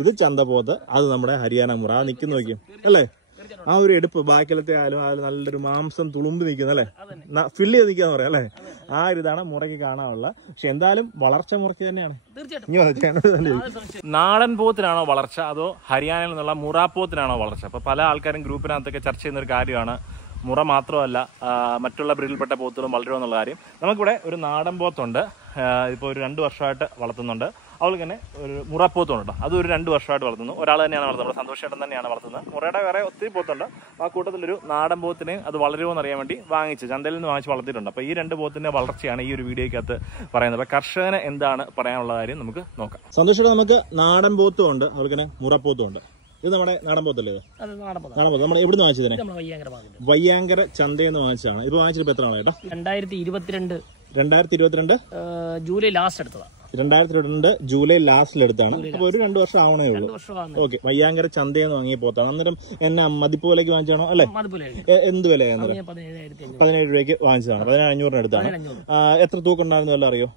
ഇത് ചന്തപോത്ത്, അത് നമ്മുടെ ഹരിയാന മുറ. ആ നിൽക്കുന്ന നോക്കിയും അല്ലേ, ആ ഒരു എടുപ്പ് ബാക്കിലത്തെ ആയാലും നല്ലൊരു മാംസം തുളുമ്പി നിൽക്കുന്ന അല്ലേ, ഫില്ല് ചെയ്ത് നിൽക്കാന്ന് പറയാം അല്ലേ, ആ ഒരു ഇതാണ് മുറയ്ക്ക് കാണാനുള്ള. പക്ഷെ എന്തായാലും വളർച്ച മുറയ്ക്ക് തന്നെയാണ്. നാടൻ പോത്തിനാണോ വളർച്ച അതോ ഹരിയാനയിൽ നിന്നുള്ള മുറാപ്പോത്തിനാണോ വളർച്ച? അപ്പൊ പല ആൾക്കാരും ഗ്രൂപ്പിനകത്തൊക്കെ ചർച്ച ചെയ്യുന്ന ഒരു കാര്യമാണ്, മുറ മാത്രമല്ല മറ്റുള്ള ബ്രീഡിൽപ്പെട്ട പോത്തുകളും വളരുമെന്നുള്ള കാര്യം. നമുക്കിവിടെ ഒരു നാടൻ പോത്തുണ്ട്, ഇപ്പോൾ ഒരു 2 വർഷമായിട്ട് വളർത്തുന്നുണ്ട്. അവൾക്ക് തന്നെ ഒരു മുറപ്പോത്തുണ്ട്, അതും ഒരു 2 വർഷമായിട്ട് വളർത്തുന്നു. ഒരാൾ തന്നെയാണ് വളർത്തുന്നത്, സന്തോഷേട്ടൻ തന്നെയാണ് വളർത്തുന്നത്. മുറയുടെ വേറെ ഒത്തിരി പോത്തുണ്ട്, ആ കൂട്ടത്തിലൊരു നാടൻ പോത്തിനെ അത് വളരുമോ എന്നറിയാൻ വേണ്ടി ചന്തയിൽ നിന്ന് വാങ്ങിച്ച് വളർത്തിയിട്ടുണ്ട്. അപ്പോൾ ഈ 2 പോത്തിൻ്റെ വളർച്ചയാണ് ഈ ഒരു വീഡിയോയ്ക്കകത്ത് പറയുന്നത്. അപ്പോൾ കർഷകന് എന്താണ് പറയാനുള്ള കാര്യം നമുക്ക് നോക്കാം. സന്തോഷേട്ടൻ, നമുക്ക് നാടൻ പോത്തും ഉണ്ട്, അവൾക്ക് തന്നെ മുറപ്പോത്തും ഉണ്ട്. ഇത് നമ്മുടെ നാടൻ പോത്തല്ലേ? നാടൻ പോത്ത്. നമ്മൾ എവിടെ നിന്ന് വാങ്ങിച്ചതിനെ? വയ്യാങ്കര ചന്തയിൽ നിന്ന് വാങ്ങിച്ചതാണ്. ഇപ്പൊ വാങ്ങിച്ചിട്ട് എത്ര ആളാ ചേട്ടാ? 2022 ജൂലൈ ലാസ്റ്റ് എടുത്തതാണ്. 2022 ജൂലൈ ലാസ്റ്റിൽ എടുത്താണ്. അപ്പൊ ഒരു 2 വർഷം ആവണേ ഉള്ളൂ. ഓക്കെ, വയ്യാങ്കര ചന്തയിൽ നിന്ന് വാങ്ങിയ പോത്താണ്. അന്നേരം എന്നാ മതിപ്പ് വിലക്ക് വാങ്ങിച്ചാണോ അല്ലെ? എന്ത് വിലയാണ്? 17 രൂപയ്ക്ക് വാങ്ങിച്ചതാണ്. 17,500 എടുത്താണ്. എത്ര തൂക്കം ഉണ്ടായിരുന്നു വല്ല അറിയോ?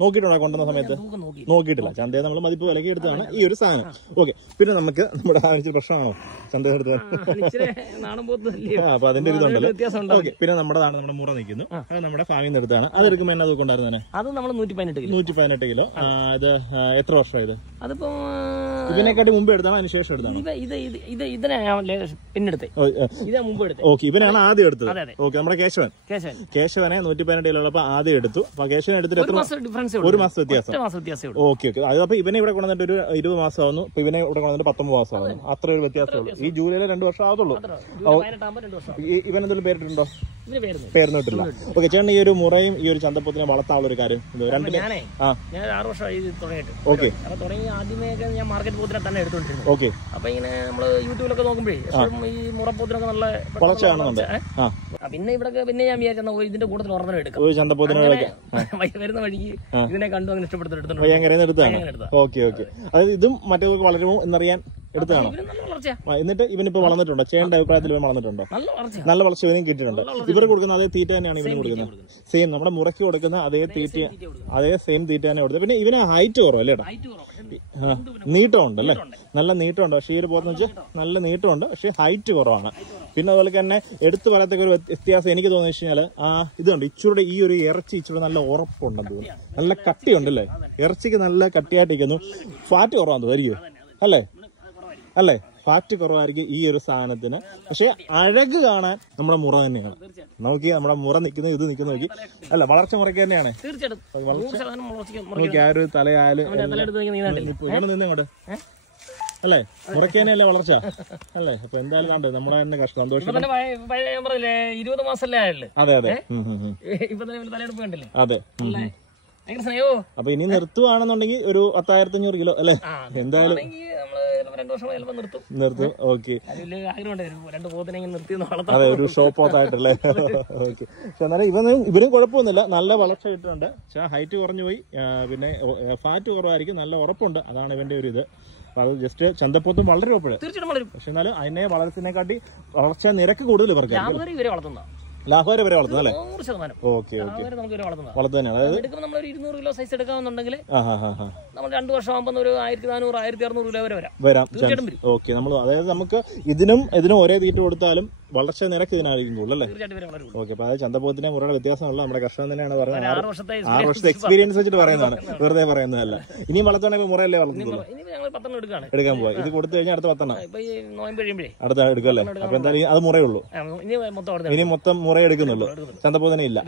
നോക്കിയിട്ടുണ്ടോ കൊണ്ടുവന്ന സമയത്ത്? നോക്കിയിട്ടില്ല. ചന്തയിൽ നമ്മൾ മതിപ്പ് വിലക്ക് എടുത്തതാണ് ഈ ഒരു സാധനം. ഓക്കെ, പിന്നെ നമുക്ക് നമ്മുടെ ആവശ്യം പ്രശ്നമാണോ ചന്തയിൽ എടുത്തത്? അപ്പൊ അതിന്റെ ഒരു ഇതുണ്ടല്ലോ. ഓക്കെ, പിന്നെ നമ്മുടെ മുറ നിൽക്കുന്നു, അത് നമ്മുടെ ഫാമിൽ നിന്ന് എടുത്താണ്. അത് എടുക്കുമ്പോൾ എന്നാ തൂക്കം ഉണ്ടായിരുന്നു? അത് നമ്മൾ 118 കിലോ. ഇത് എത്ര വർഷം ഇത്? അതിപ്പോ ഇതിനെക്കാട്ടി മുമ്പ് എടുത്താണോ അതിന് ശേഷം എടുത്താണോ? ഓക്കെ, ഇവനാണ് ആദ്യം എടുത്തത്. ഓക്കെ, നമ്മുടെ കേശവനെ 118 കിലോ ഉള്ളപ്പോ ആദ്യം എടുത്തു. അപ്പൊ കേശവൻ എടുത്തിട്ട് ഒരു മാസം വ്യത്യാസം. ഓക്കെ ഓക്കെ, അതപ്പോ ഇവനെ ഇവിടെ കൊണ്ടുവന്നിട്ട് ഒരു 20 മാസം ആവുന്നു. ഇപ്പൊ ഇവനെ ഇവിടെ കൊണ്ടുവന്നിട്ട് 19 മാസം ആവുന്നു. അത്ര ഒരു വ്യത്യാസമുള്ളൂ. ഈ ജൂലൈയിലെ 2 വർഷം ആവത്തുള്ളൂ. ഇവനെന്തെങ്കിലും പേരിട്ടുണ്ടോ? പേരിട്ടില്ല. ഓക്കെ, ചേട്ടൻ ഈ ഒരു മുറയും ഈ ഒരു ചന്തപ്പത്തിനെ വളർത്താനുള്ള ഒരു കാര്യം? ഞാൻ 6 വർഷമായി തുടങ്ങിയിട്ട്. ഓക്കെ, തുടങ്ങി ആദ്യമേ ഞാൻ മാർക്കറ്റ് പോത്തിനെ തന്നെ എടുത്തോണ്ടിരുന്നു. ഓക്കെ, അപ്പൊ ഇങ്ങനെ നമ്മള് യൂട്യൂബിലൊക്കെ നോക്കുമ്പോഴേ ഈ മുറപ്പോത്തിനൊക്കെ നല്ല വളർച്ച കാണുന്നുണ്ട്. പിന്നെ ഇവിടെ ഞാൻ വിചാരിച്ച ഇതിന്റെ കൂട്ടത്തിൽ ഒരെണ്ണം എടുക്കാം. വരുന്ന വഴിക്ക് ഇതിനെ കണ്ടു അങ്ങനെ ഇഷ്ടപ്പെടുത്തിട്ട്. ഓക്കെ ഓക്കെ, അതായത് ഇതും മറ്റേ വളരുമോ എന്നറിയാൻ എടുത്തതാണോ? എന്നിട്ട് ഇവനിപ്പോ വളർന്നിട്ടുണ്ടോ? ചേട്ടന്റെ അഭിപ്രായത്തിൽ ഇവൻ വളർന്നിട്ടുണ്ടോ? നല്ല വളർച്ച ഇവനും കിട്ടിയിട്ടുണ്ട്. ഇവർ കൊടുക്കുന്ന അതേ തീറ്റ തന്നെയാണ് ഇവനും കൊടുക്കുന്നത്. സെയിം നമ്മുടെ മുറയ്ക്ക് കൊടുക്കുന്ന അതേ തീറ്റ, അതേ സെയിം തീറ്റ തന്നെ കൊടുത്തത്. പിന്നെ ഇവന് ഹൈറ്റ് കുറവല്ലേ? നീട്ടമുണ്ട് അല്ലേ? നല്ല നീട്ടമുണ്ട്. പക്ഷേ ഈ ഒരു പോത്തെന്ന് വെച്ചാൽ നല്ല നീട്ടമുണ്ട്, പക്ഷെ ഹൈറ്റ് കുറവാണ്. പിന്നെ അതുപോലെ തന്നെ എടുത്തു പറയത്തക്ക ഒരു വ്യത്യാസം എനിക്ക് തോന്നുന്നു വെച്ച് കഴിഞ്ഞാൽ ഇതുണ്ട്, ഇച്ചിരി ഈ ഒരു ഇറച്ചി ഇച്ചിരി നല്ല ഉറപ്പുണ്ടെന്ന് തോന്നുന്നു. നല്ല കട്ടിയുണ്ടല്ലേ? ഇറച്ചിക്ക് നല്ല കട്ടിയായിട്ടിരിക്കുന്നു. ഫാറ്റ് കുറവാന്ന് തോന്നുമായിരിക്കും അല്ലേ? ഫാറ്റ് കുറവായിരിക്കും ഈ ഒരു സാധനത്തിന്. പക്ഷെ അഴക് കാണാൻ നമ്മുടെ മുറ തന്നെയാണ്. നോക്കി നമ്മുടെ മുറ നിൽക്കുന്നത്, ഇത് നിൽക്കുന്ന നോക്കി അല്ല, വളർച്ച മുറയ്ക്ക് തന്നെയാണ്. നോക്കി ആ ഒരു തലയായാലും നിന്നിങ്ങോട്ട് അല്ലേ? മുറയ്ക്ക് തന്നെയല്ലേ വളർച്ച അല്ലേ? അപ്പൊ എന്തായാലും കണ്ട് നമ്മുടെ തന്നെ കഷ്ടം. സന്തോഷം. 20 മാസല്ലേ ആയുള്ളൂ. അതെ അതെ അതെ. അപ്പൊ ഇനി നിർത്തുവാണെന്നുണ്ടെങ്കിൽ ഒരു 10,500 കിലോ അല്ലെ? എന്തായാലും നിർത്തും. ഓക്കെ, അതെ, ഒരു ഷോ പോത്തായിട്ടല്ലേ? ഓക്കെ, പക്ഷെ എന്നാലും ഇവനും കുഴപ്പമൊന്നുമില്ല, നല്ല വളർച്ച കിട്ടുന്നുണ്ട്. പക്ഷെ ഹൈറ്റ് കുറഞ്ഞു പോയി, പിന്നെ ഫാറ്റ് കുറവായിരിക്കും, നല്ല ഉറപ്പുണ്ട്. അതാണ് ഇവന്റെ ഒരു ഇത്. അത് ജസ്റ്റ് ചന്തപ്പോത്തും വളരെ ഒപ്പഴ്. പക്ഷെ എന്നാലും അതിനെ വളർത്തിനെക്കാട്ടി വളർച്ച നിരക്ക് കൂടുതൽ ഇവർക്ക്. ലാഹോര വരെ വളർത്തുന്നത് അല്ലേ? 100%. ഓക്കെ ഓക്കെ, വളർത്തുന്നത്. അതായത് 200 കിലോ സൈസ് എടുക്കാന്നുണ്ടെങ്കിൽ നമ്മൾ 2 വർഷം ആകുമ്പോൾ ഒരു 1400 1600 കിലോ വരെ വരാം. ഓക്കെ, നമ്മൾ അതായത് നമുക്ക് ഇതിനും ഒരേ തീറ്റ കൊടുത്താലും വളർച്ച നിരക്ക് ഇതിനായിരിക്കും കൂടുതൽ അല്ലേ? ഓക്കെ, അപ്പൊ അതായത് ചന്തപ്പോത്തിന്റെ മുറയുടെ വ്യത്യാസമുള്ള നമ്മുടെ കർഷകൻ തന്നെയാണ് പറയുന്നത്. 6 വർഷത്തെ എക്സ്പീരിയൻസ് വെച്ചിട്ട് പറയുന്നതാണ്, വെറുതെ പറയുന്നതല്ല. ഇനിയും വളർത്തുകയാണെങ്കിൽ മുറയല്ലേ വളർത്തുന്നുള്ളൂ? എടുക്കാൻ പോവാ. ഇത് കൊടുത്തു കഴിഞ്ഞാൽ അടുത്ത 10 അടുത്ത എടുക്കല്ലേ? അപ്പൊ എന്തായാലും അത് മുറയുള്ളൂ. ഇനി മൊത്തം മുറ എടുക്കുന്നുള്ളൂ, ചന്തപ്പോത്തിനെ ഇല്ല.